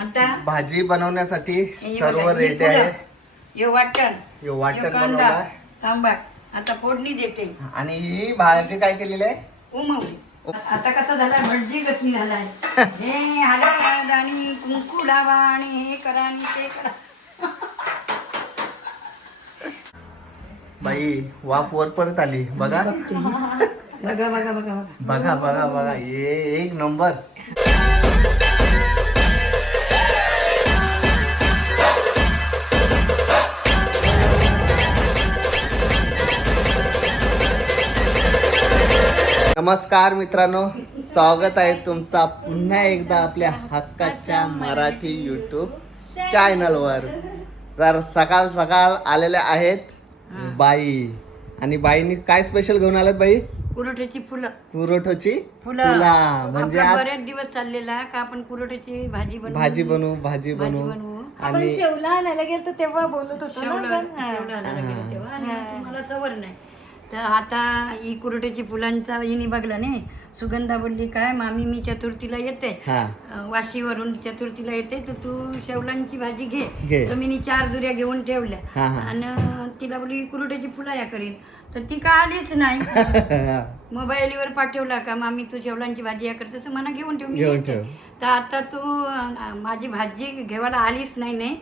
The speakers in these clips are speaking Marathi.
आता भाजी बनवण्यासाठी सर्व रेडी आहे. वाटण. यो वाटण बनवला आता फोडणी देते. आणि ही भाजी काय केलेली आहे? उमवली आता कसं झालं? भटजी गती झालाय हे आणि कुंकू लावा आणि हे करा आणि ते करा. बाई वाफ वर परत आली. बघा. बघा बघा बघा बघा. बघा बघा एक नंबर. नमस्कार मित्रांनो स्वागत आहे तुमचा पुन्हा एकदा आपल्या हक्काच्या मराठी युट्यूब चॅनलवर तर सकाळ सकाळ आलेल्या आहेत बाई. आणि बाईनी काय स्पेशल घेऊन आल्यात बाई? कुरट्याची फुलं. कुरोठोची फुलं. फुला. म्हणजे आपला आज बरेच दिवस चाललेला का आपण कुरट्याची भाजी बनवू? भाजी बनवू भाजी भाजी बनवू. बनवू. आपण आणि शेवला आणायला गेलो तेव्हा बोलत होतो ना शेवला आपण? हा. शेवला आणायला गेलो तेव्हा. आणि तुम्हाला सवर नाही. तर आता ही कुरट्याची फुलांचा हिने बघला नाही. सुगंधा बोलली काय मामी मी चतुर्थीला येते. हा. वाशीवरून चतुर्थीला येते तर तू शेवलांची भाजी घे. तर मी चार दुऱ्या घेऊन ठेवल्या. आणि तिला बोलली कुरट्याची फुला या करीन. तर ती का आलीच नाही? मोबाईलवर पाठवला का मामी तू शेवलांची भाजी या करते तसं मला घेऊन ठेव मी. तर आता तू माझी भाजी घेवायला आलीच नाही नाही.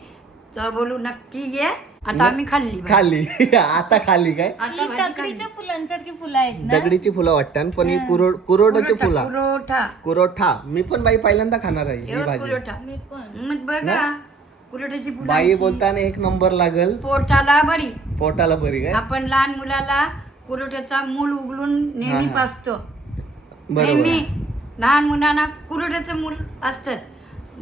तर बोलू नक्की ये. आता आम्ही खाल्ली भाजी. खाली आता खाली काय? ही खाल्ली. दगडीच्या फुलांसारखी फुलं आहेत ना? दगडीची फुलं वाटतात पण ही कुरोड कुरोडाची फुला. पुरोठा कुरोठा. मी पण बाई पहिल्यांदा खाणार आहे ही भाजी. मी पण. मग बघा पुरोठ्याची फुलं बाई बोलताना एक नंबर लागल. पोटाला बरी. पोटाला बरी काय? आपण लहान मुलाला कुरोट्याचा मूल उघडून नेहमी हा. पाचतो बरोबर. नेहमी. लहान मुलांना कुरोट्याचं मूल असतात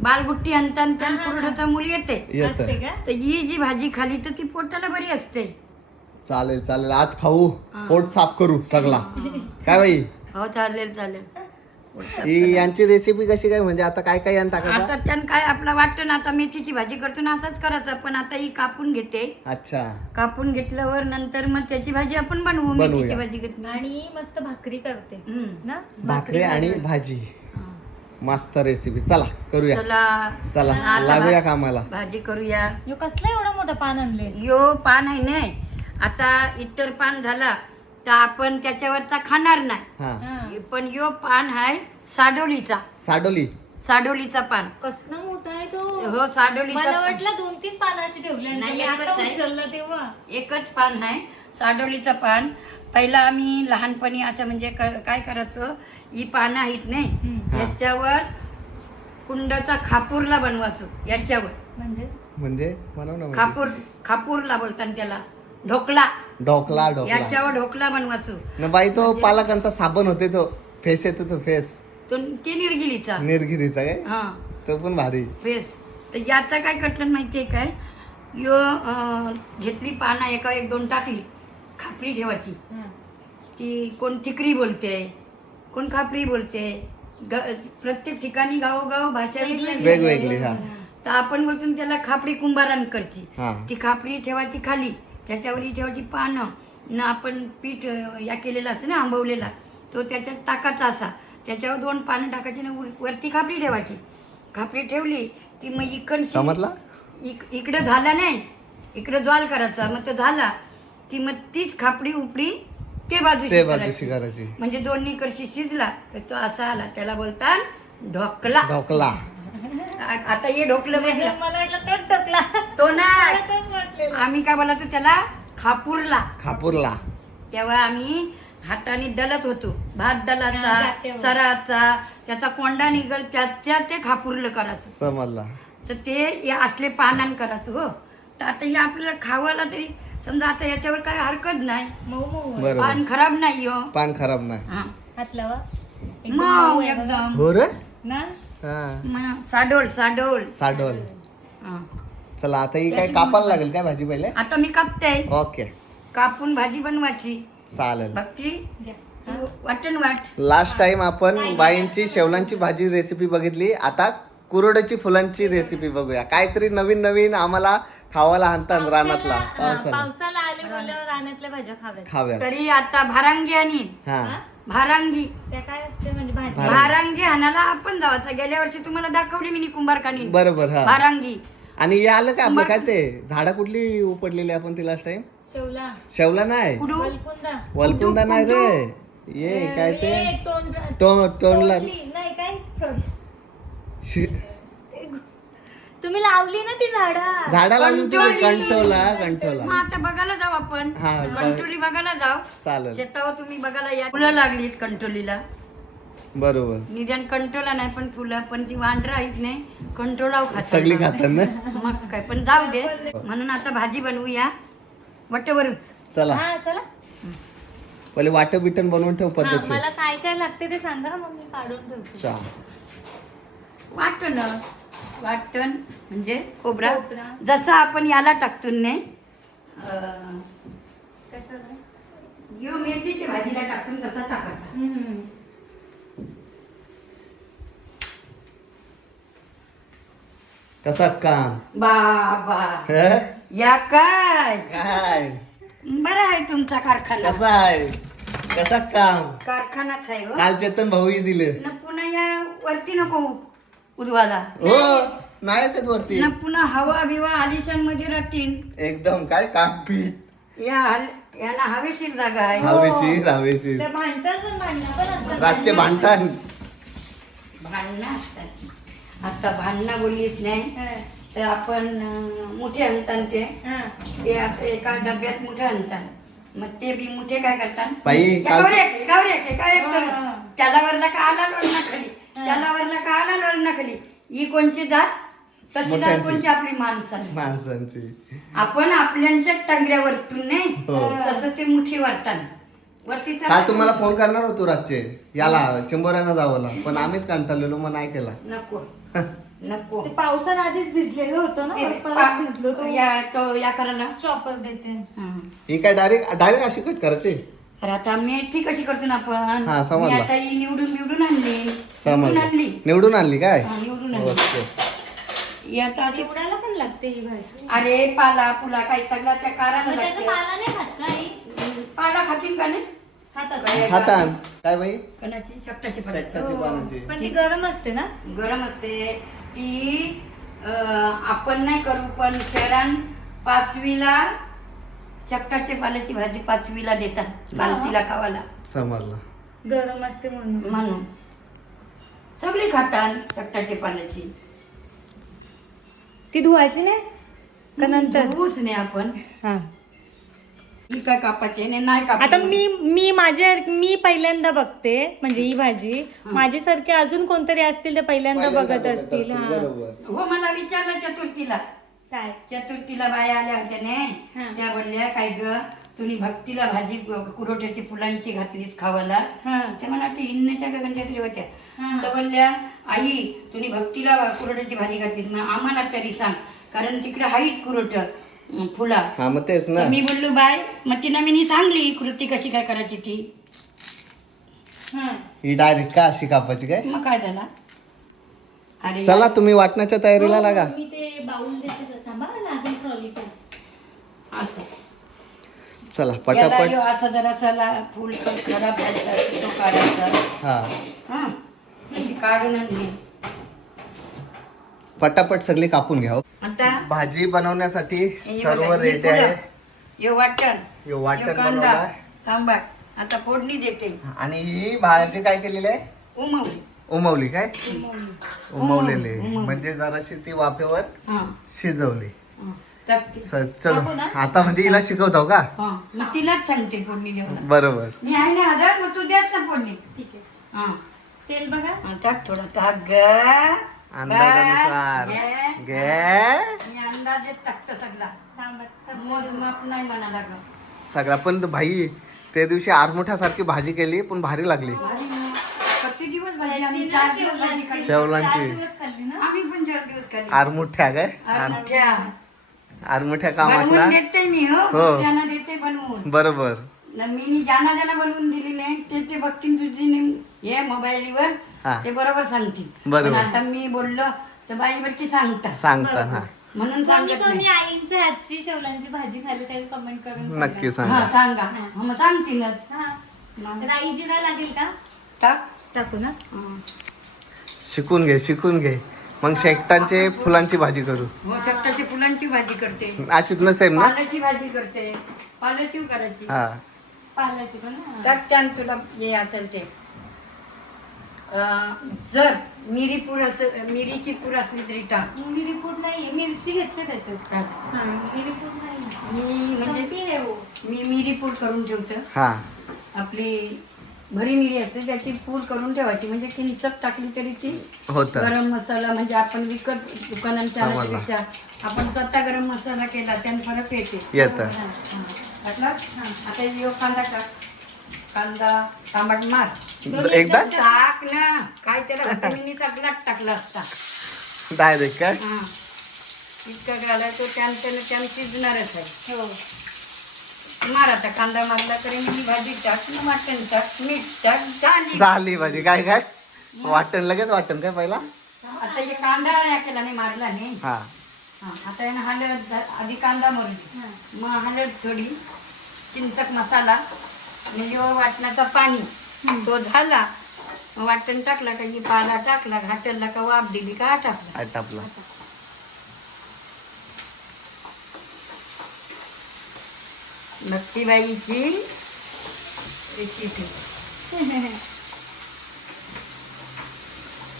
बालगुट्टी आणताना त्याला कुरोट्याचं मूल येते. येत असते का? तर ही जी भाजी खाली तर ती पोटाला बरी असते. चालेल चालेल. आज खाऊ. पोट साफ करू सगळा. काय बाई? हो चालेल चालेल. ही यांची रेसिपी कशी काय? म्हणजे आता काय काय यांनी टाकायचं आता त्यानं काय आपला वाटतं ना आता मेथीची भाजी करतो ना असंच करायचं. पण आता ही कापून घेते. अच्छा. कापून घेतल्यावर नंतर मग त्याची भाजी आपण बनवू बनवूया. मेथीची भाजी घेतली आणि मस्त भाकरी करते. हम्म. ना? भाकरी आणि भाजी. मस्त रेसिपी चला करूया. चला. चला आता लागूया कामाला. भाजी करूया. यो कसला एवढा मोठा पान आणले? यो पान आहे नाही आता इतर पान झाला तर आपण त्याच्यावरचा खाणार नाही. हा. पण यो पान आहे साडोलीचा. साडोली. साडोलीचा पान. कसला मोठा आहे तो. हो साडोलीचा मला पान. वाटलं दोन तीन पान अशी ठेवले आणि नाही, आता एकच आहे. उचललं तेव्हा. एकच पान आहे साडोलीचं पान. पहिला आम्ही लहानपणी असं म्हणजे क- काय करायचो ही पानं आहेत नाही. हा. याच्यावर कुंडाचा खापूरला बनवायचो याच्यावर. म्हणजे? म्हणजे? ना म्हणजे. खापूर खापूरला बोलतात त्याला. ढोकला. ढोकला ढोकला. याच्यावर ढोकला बनवायचो. न बाई तो पालकांचा साबण होते तो फेस येतो तो फेस. तो ते निर्गिलीचा निर्गिरीचा काय? हा. तो पण भारी. फेस. तर याचा काय कटलं माहितीये काय? यो अं, घेतली पानं एका एक दोन टाकली. खापरी ठेवायची. हा. की कोण ठिकरी बोलते. कोण खापरी बोलते? ग प्रत्येक ठिकाणी गावोगाव भाषा वेगवेगळी. वेगवेगळी. हा. तर आपण बोलतो ना त्याला खापरी कुंभारान करते. हा. ती खापरी ठेवायची खाली त्याच्यावर ही ठेवायची पानं न आपण पीठ अं, या केलेला असतं ना आंबवलेला तो त्याच्यात टाकायचा असा. त्याच्यावर दोन पानं टाकायची ना वर- वरती खापरी ठेवायची. खापरी ठेवली की मग इकडची समजला? इक इकडं झाला नाही इकडं ज्वाल करायचा. मग तो झाला की मग तीच खापडी उपडी ते. बाजूशी करायची. म्हणजे दोन्ही करशी शिजला तर तो असा आला. त्याला बोलतात ढोकला. ढोकला. आ- आता हे ढोकलं बघलं मला वाटलं टोकला तो ना मला तोच वाटलेलं. आम्ही काय बोलायचो त्याला खापूरला. खापूरला. तेव्हा आम्ही हाताने दलत होतो. भात हा, दलाचा. सराचा त्याचा कोंडा निघल त्याच्या ते खापूरलं करायचं. समजला. तर ते हे असले पानान करायचं हो. तर आता हे आपल्याला खावायला तरी समजा आता याच्यावर काय हरकत नाही. मऊ मऊ आहे. बरोबर. पान खराब नाही हो. पान खराब नाही. हा. हात लावा एकदम मऊ मऊ आहे बघा. एकदम हो रे? ना? हा. मग साडोल साडोल. साडोल. हा. चला आता ही काय कापायला लागेल काय भाजी पहिले? आता मी कापते. ओके. कापून भाजी बनवायची. चालेल. भक्ती. वाटण वाट. लास्ट टाइम आपण बाईंची शेवलांची भाजी रेसिपी बघितली. आता कुरड्याची फुलांची रेसिपी बघूया. काहीतरी नवीन नवीन आम्हाला खावायला आणतात रानातला. पावसाला. पावसाला आले बोलल्यावर रानातल्या भाज्या खाव्यात. खाव्या तरी आता भारांगी आणि हा. भारांगी. त्या काय असते म्हणजे भाजी भारांगी. भारांगी हाणाला आपण जावाचा गेल्या वर्षी तुम्हाला दाखवली मी कुंभारकानी. बरोबर हा. भारांगी. आणि हे आलं का आपलं काय ते? झाडं कुठली उपडलेली आपण ती लास्ट टाइम शेवला. शेवला नाही? कुडू. वलकुंदा. वलकुंदा नाही रे. ये काय ते? तोंडला तोंडली. नाही काय? sorry. शि- तुम्ही लावली ना ती झाडं. झाडाला कंटोली. कंटोला कंटोला मग आता बघायला जाऊ आपण. हा, कंटोली बघायला जाऊ. चालेल. शेतावर तुम्ही बघायला या. फुलं लागलीत कंटोलीला. बरोबर. निदान कंटोला नाही पण फुलं पण ती वांढरं आहेत नाही कंटोला सगळी खातात ना? मग काय पण जाऊ दे. म्हणून आता भाजी बनवूया. वटेवरच. चला. हा चला. पहिले वाट बिटन बनवून ठेव हा, पद्धतशीर. मला काय काय लागते ते सांगा मग मी काढून ठेवते. चा वाटण वाटण म्हणजे खोबरा. खोबरा. जसं आपण याला टाकतो नाही अं, कशाला? यो मेथीच्या भाजीला टाकून तसा टाकायचा. हम्म. कसा काम? बाबा. हं? या काय? काय? बरं आहे तुमचा कारखाना. कसा आहे? कसा काम? कारखानाच आहे हो. काल चेतन भाऊ दिले. न पुन्हा या वरती नको. उडवाला हो नाहीच आहेत वरती. न पुन्हा हवा बिवा आलिशानमध्ये राहतील. एकदम काय काम पीठ या हल- यांना हवेशीर जागा आहे. हवेशीर हवेशीर. त्या भांडतात पण भांडणं पण असतात. रातचे भांडण भांडणं असतात. आता भांडणं बोललीच नाही. हा, तर आपण अं, मुठे आणतात ते. हा. ते आता एका डब्यात मुठे आणतात. मग ते बी मुठे काय करतात? बाई, काल- कावरे कावरे काय हा, करू हा. त्याला वरला का आला लोळणा खाली? त्याला वरला का आला खाली? ही कोणची जात? तशी जात. कोणची? आपली माणसं माणसांची. आपण आपल्यांच्या टांगऱ्यावरतून नाही? हो. तसं ते मुठी वरतान. वरती काल. तुम्हाला फोन करणार होतो रातचे. याला चिंबोऱ्यानं जावला पण आम्हीच कंटाळलेलो मग नाही केला. नको. नको. ते आधीच भिजलेलं होतं ना? ते परत भिजलो तो. या तो या करायला. चॉपर देते. हं. ही काय डायरेक्ट डायरेक्ट अशी कट करायची? तर आता मेथी कशी करतो ना आपण? हा, समजलं. मी आता ही निवडून निवडून आणली. निवडून समजलं आणली. निवडून आणली काय? हा, निवडून आणली. ओके. ही आता अशी- पण लागते ही भाजी. अरे पाला पुला काही सगळा त्या कारानं मग त्याचा लागते. पाला नाही खात का आई? पाला खातील का नाही? खातात. काय? हातान काय बाई? कणाची शेपटाची. पडायची पानाची. पण ती गरम असते ना? गरम असते. ती अं, आपण नाही करू पण शहरान पाचवीला चपटाच्या पाल्याची भाजी पाचवीला देतात बालतीला खावाला समजला. गरम असते म्हणून. म्हणून. सगळी खातात चपटाच्या पाल्याची. ती धुवायची नाही? का नंतर? धुवूच नाही आपण. हा. ही काय कापायची नाही नाही आता मी मी माझ्या मी पहिल्यांदा बघते म्हणजे ही भाजी. माझ्यासारखे अजून कोणतरी असतील ते पहिल्यांदा बघत असतील हा. बरोबर. हो मला विचारलं चतुर्थीला. काय? चतुर्थीला बाया आल्या होत्या हा. ने त्या बोलल्या काय ग तुम्ही भक्तीला भाजी कुरोट्याची फुलांची घातलीस खावाला? हा. त्या मला वाटतं हिंदच्या का काहीतरी होत्या. हा. तर बोलल्या आई तुम्ही भक्तीला कुरोट्याची भाजी घातलीस मग आम्हाला तरी सांग कारण तिकडे हाईत कुरोट फुला. हा मग तेच ना. तर मी बोललो बाय मग तिनं मी सांगली कृती कशी काय करायची ती. हा. ही डायरेक्ट का अशी कापायची काय? मग काय झाला? अरे चला तुम्ही वाटण्याच्या तयारीला लागा. मी ते बाउल देते थांबा लागेल ट्रॉली पण असं चला पटापट. असं जरा सला फुल खराब झालं तो काढायचा. हा. हा. म्हणजे काढून आणली. पटापट सगळी कापून घ्या हो. आता भाजी बनवण्यासाठी सर्व रेडी. आहे. यो वाटण. यो वाटण कांदा. बनवलाय तांबट आता फोडणी देते. आणि ही भाजी काय केलेली आहे? उमवली. उमवली काय? उमवलेली. उमवली. म्हणजे जराशी ती वाफेवर शिजवली. चलो टाकू ना? आता म्हणजे हिला शिकवतो का? हा. मग तिलाच सांगते फोडणी देऊन. बरोबर. मी आहे ना हजार मग तू द्यास ना फोडणी. ठीक आहे. हा. तेल बघा. हा, टाक थोडा टाक ग. अंदाजानुसार. मी अंदाजे टाकतो सगळा. थांबा मोजमाप नाही म्हणा लागलं सगळा पण भाई त्या दिवशी आरमुठ्यासारखी भाजी केली पण भारी लागली. भारी मग. किती दिवस भाजी आम्ही चार दिवस भाजी खाल्ली. शेवलांची. चार दिवस खाल्ली ना? आम्ही पण चार दिवस खाल्ली. आरमुठ्या काय? अरे आर- मोठ्या. आरमुठ्या काम बनवून असला देते मी हो. हो. देते बनवून. बरोबर. न मी ज्यांना ज्यांना बनवून दिली नाही ते ते बघतील तुझी हे मोबाईलवर. हा. ते बरोबर सांगतील. बरोबर. पण आता मी बोललो तर बाईवरती सांगतात. सांगता हा. म्हणून कोणी सांगत कोणी नाही. आईंच्या हातची शेवलांची भाजी खाल्ली त्यावेळी कमेंट करून नक्की सांगा. हा सांगा. सांगा हा, मग सांगतीलच. हा. राई जिरा लागेल का? टाक. टाकू ना. हं. शिकून घे शिकून घे. मग शेकटांचे फुलांची भाजी करू. हो शेपटाची फुलांची भाजी करते. अशीच ना सेम ना? पाल्याची भाजी करते. पाल्याची करायची. हा. पाल्याची पण छान तुला हे असेल ते. अं, जर मिरी पूर असेल मिरीची पूर असली तरी टाक. मिरी पूड नाहीये मिरची घेतली त्याच्यात. टाक. हा मिरी पूड नाही मी म्हणजे संपली आहे हो. मी मिरी पूड करून ठेवतो. हा. आपली भरी मिरी असते त्याची पूड करून ठेवायची म्हणजे किंचक टाकली तरी ती होत. गरम मसाला म्हणजे आपण विकत दुकानांच्या आपण स्वतः गरम मसाला केला त्याने फरक येते. येत. हा. टाकलं आता यो कांदा टाक. कांदा टमाट मार. एकदा? टाक ना. काय त्याला सगळ्यात टाकला असता. डायरेक्ट काय? हा. इतका घालायचो त्यानं त्यानं शिजणारच आहे. हो. मार आता कांदा मारला तरी मी भाजी टाक मटण टाक मीठ टाक झाली. झाली भाजी. काय काय? वाटण लगेच वाटण काय पहिला? आता हे कांदा या केला नाही मारला नाही. हा. हा, आता यानं हळद आधी कांदा मरली मग हळद थोडी चिंचक मसाला आणि जो वाटणाचा पाणी. तो झाला. मग वाटण टाकला का ही पाला टाकला घाटला का वाफ दिली का टाकला. आटापला नक्कीबाईची रेसिपी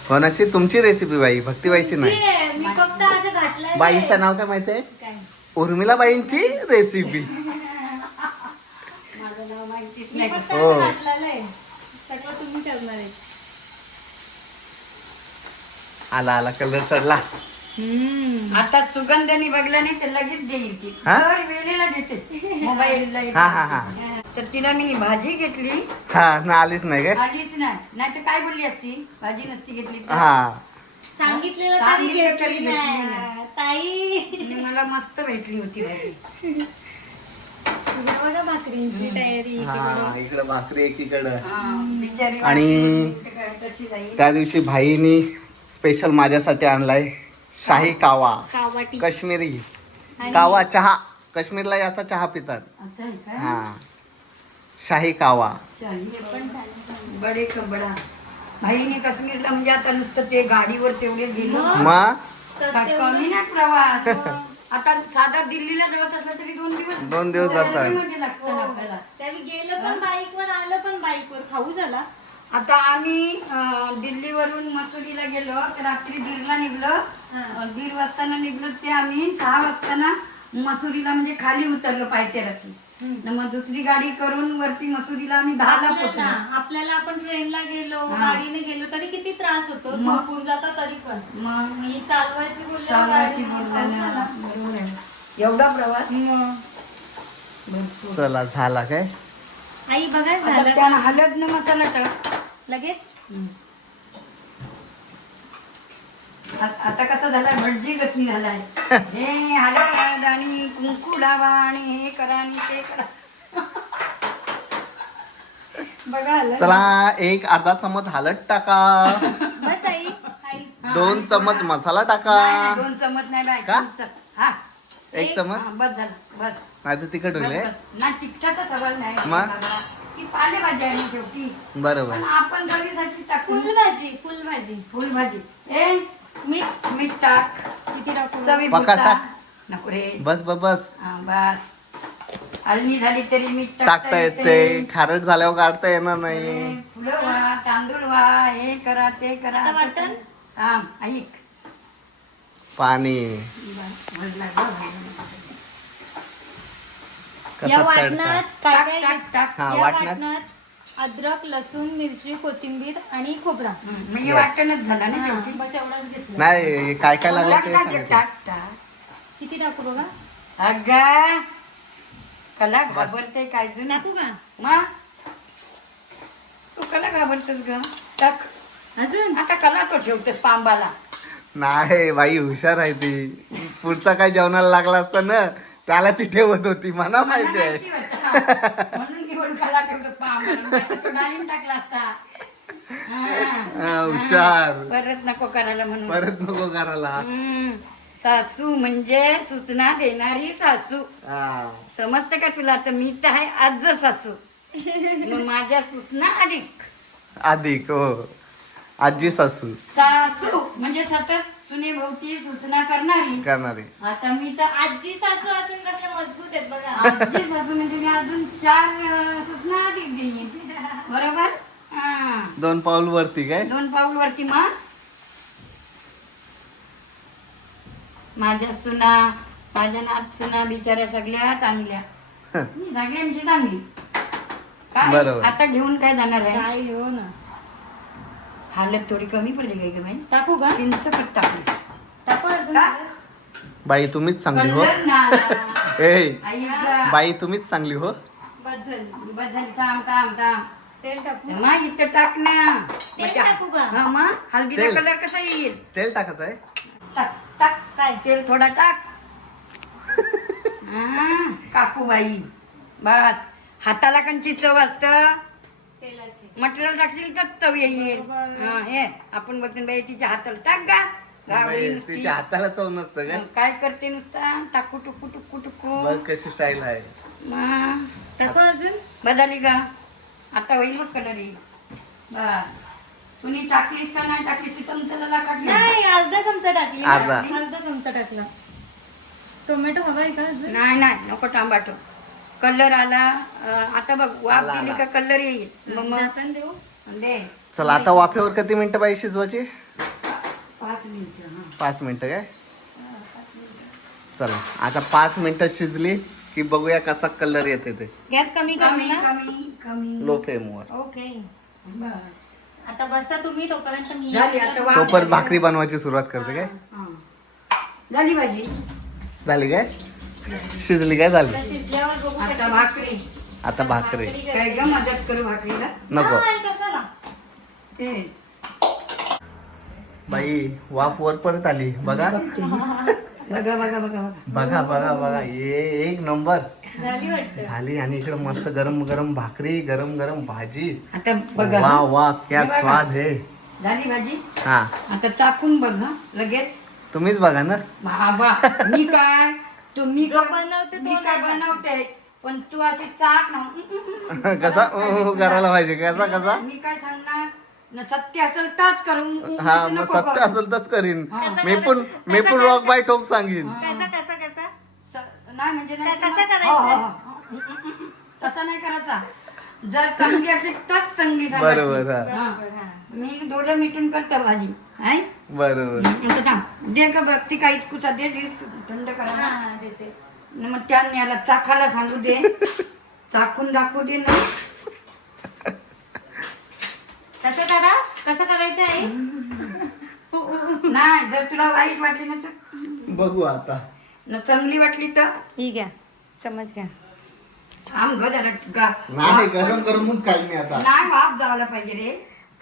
कोणाची? तुमची रेसिपी बाई भक्तीबाईची नाही. मी फक्त असं घातलंय. बाईचं नाव काय माहितीये काय? उर्मिला बाईंची रेसिपी माझं नाव माहितीच मी नाही. फक्त हो. असं घातलेलं आहे. सगळं तुम्ही करणार आहे. आला आला कलर चढला. आता सुगंधाने बघला नाही तर लगेच देईल ती. हा? दर वेळेला देते. मोबाईलला हा हा हा. तर तिला मी भाजी घेतली. हा ना आलीच नाही काय? भाजीच नाही. नाही तर काय बोलली असती? भाजी नसती घेतली तर. हा. सांगितलेलं तरी सांगितलं तरी घेतली घेतली नाही. ताई. आणि मला मस्त भेटली होती भाजी. तुला बघा भाकरींची तयारी हा इकडे. भाकरी एकीकडं. हा, बिचारी आणि- भाजी तशी जाईल? त्या दिवशी भाईनी स्पेशल माझ्यासाठी आणलाय. शाही कावा कावाटी. काश्मीरी. आणि- कावा चहा काश्मीरला याचा चहा पितात. असं आहे का? हा. शाही कावा. पण बडे कबडा भाईने काश्मीरला म्हणजे आता नुसतं ते गाडीवर तेवढे गेलो. मग? का- कमी नाही प्रवास. आता साधा दिल्लीला जात असला तरी दोन दिवस. दोन दिवस जातात. रेल्वेमध्ये लागतात आपल्याला. त्यावेळी गेलं पण बाईकवर आलं पण बाईकवर. खाऊ झाला. आता आम्ही अं, दिल्लीवरून मसुरीला गेलो तर रात्री दीडला निघलो. अं, दीड वाजताना निघलो ते आम्ही सहा वाजताना मसुरीला म्हणजे खाली उतरलो पायथ्याराची न मग दुसरी गाडी करून वरती मसुरीला आम्ही दहाला आपल्याला पोहोचलो आपल्याला आपण ट्रेनला गेलो हा. गाडीने गेलो तरी किती त्रास होतो? मग? झोपून जाता तरी पण. मग मी चालवायची बोलल्यावर चालवायची. बरोबर आहे. एवढा प्रवास? मग. भरपूर. चला झाला काय? आई बघा आता झालं. त्यानं हळद न मसाला टाक. लगेच? आता कसा झालाय? भटजी गती झालाय. हे आणि कुंकू लावा आणि हे करा आणि ते करा. बघा चला एक अर्धा चमच हळद टाका. बस आई आई. दोन चमच मसाला टाका. दोन चमच नाही बाय का? चमच. हा. एक चमच? हा, बस झालं बस. नाही तर तिखट होईल हे. ना तिखटाचा सवाल नाही. मग? ही पालेभाजी आहे शेवटी बरोबर. पण आपण चवीसाठी टाकू फुलभाजी फुलभाजी. फुलभाजी. ए मीठ? मीठ. टाक किती टाकू? पका. नको रे. बस बस बस. हा, बस. झाली तरी मीठ टाकता येते खारट झाल्यावर काढता येणार नाही. ए, फुलं व्हा तांदूळ व्हा हे करा ते करा. आता वाटण? हा ऐक. पाणी. बरं, भरला गं, भरला. या कसा वाटणात काय टाक काय टाक टाक. हा या वाटणात? वाटणात अद्रक लसूण मिरची कोथिंबीर आणि खोबरा. हं, म्हणजे Yes. वाटणच झाला ना शेवटी? बस एवढंच घेतलं. नाही काय काय लागलं टाक, ते टाक, सांगितलं टाक, टाक. किती टाकू बघा? अगं कला घाबरते काय जुना टाकू का? मग तू कला घाबरतेस ग. टाक. अजून? आता कला तो ठेवतेस पांबाला. नाही बाई हुशार आहे ती. पुढचा काय जेवणाला लागला असता ना? त्याला ती ठेवत होती मला माहिती आहे. म्हणून तो डाळिंब टाकला असता. हा. हा, हुशार. परत नको करायला म्हणून. परत नको करायला. हम्म. सासू म्हणजे सूचना देणारी सासू. हा. समजतं का तुला? तर मी तर आहे आज सासू. मग माझ्या सुसना अधिक. अधिक हो. आजी सासू. सासू म्हणजे सतत? सुने भोवती सूचना करणारी. करणारे. आता मी तर आजी सासू असून कसं मजबूत आहेत बघा. आजी सासू म्हणजे मी अजून चार अं, सूचना अधिक देईन. बरोबर? हा. दोन पाऊल वरती काय? दोन पाऊल वरती मग. माझ्या सुना माझ्या नात सुना बिचाऱ्या सगळ्या चांगल्या. सगळ्यांची चांगली. काय? बरोबर. आता घेऊन काय जाणार आहे? काय हो ना? हालत थोडी कमी पडली काय ग बाई. टाकू का? चिंच कट टाकलीस टाकू अजून? का? बाई तुम्हीच चांगली हो. कलर ना. ए आई ग. बाई तुम्हीच चांगली हो. बस झाली. बस झाली. थांब थांब थांब. तेल टाकू? इथं टाक ना. तेल टाकू का? हा मग हळदीचा तेल. कलर कसा येईल? तेल टाकायचं आहे. टाक टाक. काय? तेल थोडा टाक. हा, काकूबाई. बस. हाताला कंची चव असत. मटेरियल टाकली तर चव येईल. हा, हे आपण बघतो बाई तिच्या हाताला टाक गा. नुसती. तिच्या हाताला चव नसतं काय मग काय करते नुसता? टाकू टुकू टुकू टुकू. बघ कशी स्टाईल आहे. मग टाकू अजून? बदलली का आता होईल मग कलर येईल बस तुम्ही टाकलीस का नाही टाकलीस? ती चमचाला काढली. नाही अर्धा चमचा टाकली. अर्धा. अर्धा चमचा टाकला. टोमॅटो हवा आहे का अजून? नाही नाही. नको टांबाटो कलर आला आता बघ वाफ आला, दिली आला. का कलर येईल. मग मग झाकण देऊ? दे. चला आता वाफेवर किती मिनिटं बाई शिजवायची? पाच मिनिटं हा. पाच मिनिटं काय? चला आता पाच मिनिटं शिजली की बघूया कसा कलर येते ते. गॅस कमी करू कमी ना? कमी कमी. लो फ्लेमवर ओके. बस. आता बसा तुम्ही तोपर्यंत मी झाली आता वाफ तोपर्यंत. भाकरी बनवायची सुरुवात करते काय? हा. झाली भाजी. झाली काय? शिजली काय झाली? आता भाकरी. आता भाकरी. काय ग मदत करू भाकरीला? नको. बाई वाफ वर परत आली. बघा. बघा बघा बघा बघा. बघा बघा बघा. ये एक नंबर. झाली वाटतं. झाली आणि इकडे मस्त गरम गरम भाकरी गरम गरम भाजी. आता बघा. वा वा क्या बघा. स्वाद है झाली भाजी? हा. आता चाकून बघ हा लगेच. तुम्हीच बघा ना. बाबा मी काय? तुम्ही जो बनवते तो मी काय नाही. बनवते? पण तू अशी चाक ना. कसा? उ- उ करायला पाहिजे. कसा कसा? मी काय सांगणार? न सत्य असेल ताच करून हा मग सत्य असेल तरच करीन. हा. मी पण मी पण रॉक बाय टोक सांगीन. कसा कसा कसा? स- नाही म्हणजे नाही कसं हो? हो, हो. तसं नाही करायचा. जर चांगली असेल तर चांगली सांगायची. बरोबर, हा. हा. हा. मी डोळं मिटून करतो भाजी हाय बरोबर आता थांब. दे का बघ ती काही कुचा दे दे, थंड हा, करा हा, देते. न मग त्यांनी याला चाखाला सांगू दे चाखून दाखवू दे ना कसं करा कसं करायचं आहे नाही जर तुला वाईट वाटली ना तर बघू आता न चांगली वाटली तर ही घ्या चमच घ्या नाही गरम गरमच खाईल मी आता. नाही वाफ जायला पाहिजे रे.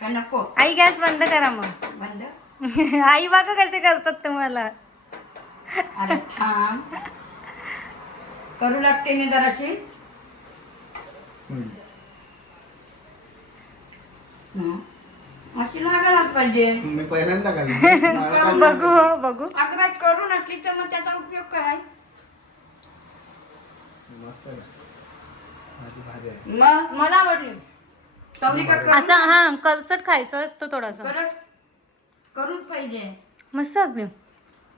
का नको? आई गॅस बंद करा मग. बंद? आई बघा कसे करतात तुम्हाला? अरे थांब. करू लागते मी जराशी. हम्म. हं. अशी लागायलाच पाहिजे. मी पहिल्यांदा मला काय बघू हो, बघू. अगं बाई करू नसली तर मग त्याचा उपयोग काय? मस्त आहे. मग मला आवडली. का? असं हा कलसट खायचं असतं थोडासा. करत करूच पाहिजे. मस्त अगदी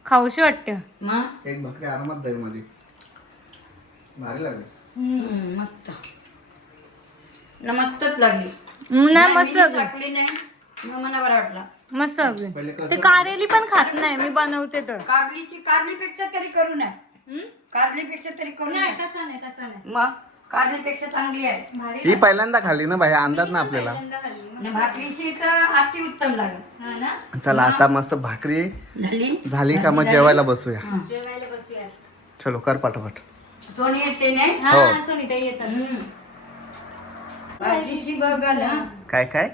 खाऊशी वाटते. मग एक भाकरी आरामात जाईल मध्ये भारी लागली. हं, मस्त. न मस्तच लागली नाही नाही, मस्त मी अगदी टाकली नाही. मग मला बरं वाटलं. मस्त अगदी पहिले कसं- ते कारेली पण खात नाही मी बनवते तर. कारलीची कारलीपेक्षा तरी करू नये. कारलीपेक्षा तरी करू नये. तसं नाही तसं नाही. मग कारलीपेक्षा चांगली आहे. भारी ही पहिल्यांदा खाल्ली ना भाई अंदाज ना आपल्याला. पहिल्यांदा खाल्ली. आणि भाकरीची तर अति उत्तम लागेल. हा ना? चला आता मस्त भाकरी झाली? झाली का मग जेवायला बसूया. जेवायला बसूया. चलो कर पाठोपाठ सोनी येते नाही हा. सुनीता येतात. भाजीची बघा ना. काय काय?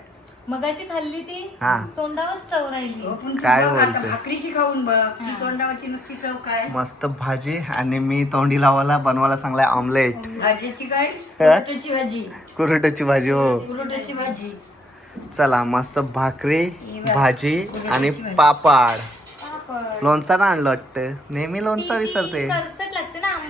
मगाशी खाल्ली ती हा. तोंडावर चव राहिली. हो, पण तू काय बघ आता बोलतेस? भाकरीची खाऊन बघ ती तोंडावरची नुसती चव काय? मस्त भाजी आणि मी तोंडी लावायला बनवायला सांगलाय ऑमलेट भाजीची काय? कुरट्याची भाजी. कुरट्याची भाजी हो. कुरट्याची भाजी. चला मस्त भाकरी भाजी आणि पापड. पापड. लोणचा ना आणलं वाटतं? नेहमी लोणचा विसरते.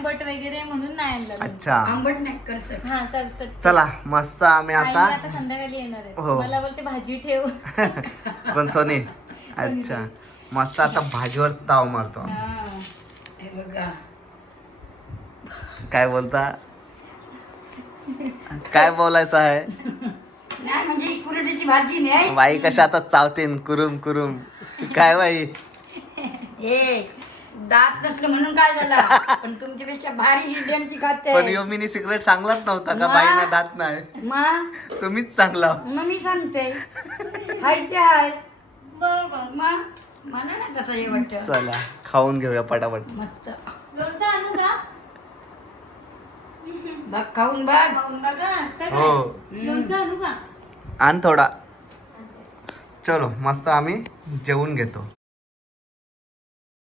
आंबट वगैरे म्हणून नाही आणलं. अच्छा. आंबट नाही करसट. हा तर सट- चला मस्त आम्ही आई आता आता संध्याकाळी येणार आहे. हो. मला बोलते भाजी ठेव. पण सोनी अच्छा. मस्त आता भाजीवर ताव मारतो. आम्ही. हा. हे बघा. काय बोलता? काय बोलायचं आहे? नाही म्हणजे ही कुरडीची भाजी नाही. बाई कशा आता चावतीन कुरुम कुरुम. काय बाई? ए दात नसलं म्हणून काय झाला? पण तुमच्यापेक्षा भारी इंडियनची खाते. पण यो मिनी सिक्रेट सांगलाच नव्हता का. बाईना दात नाही. मग तुम्हीच सांगला मग मी सांगते. हाय ते हाय. मग मला ना कसं हे वाटतं. चला खाऊन घेऊया पटापट. मस्त. लोणचं आणू का? बघ खाऊन बघ. खाऊन बघा असतं हो. काय? लोणचं आणू का? आण थोडा. चलो मस्त आम्ही जेवून घेतो.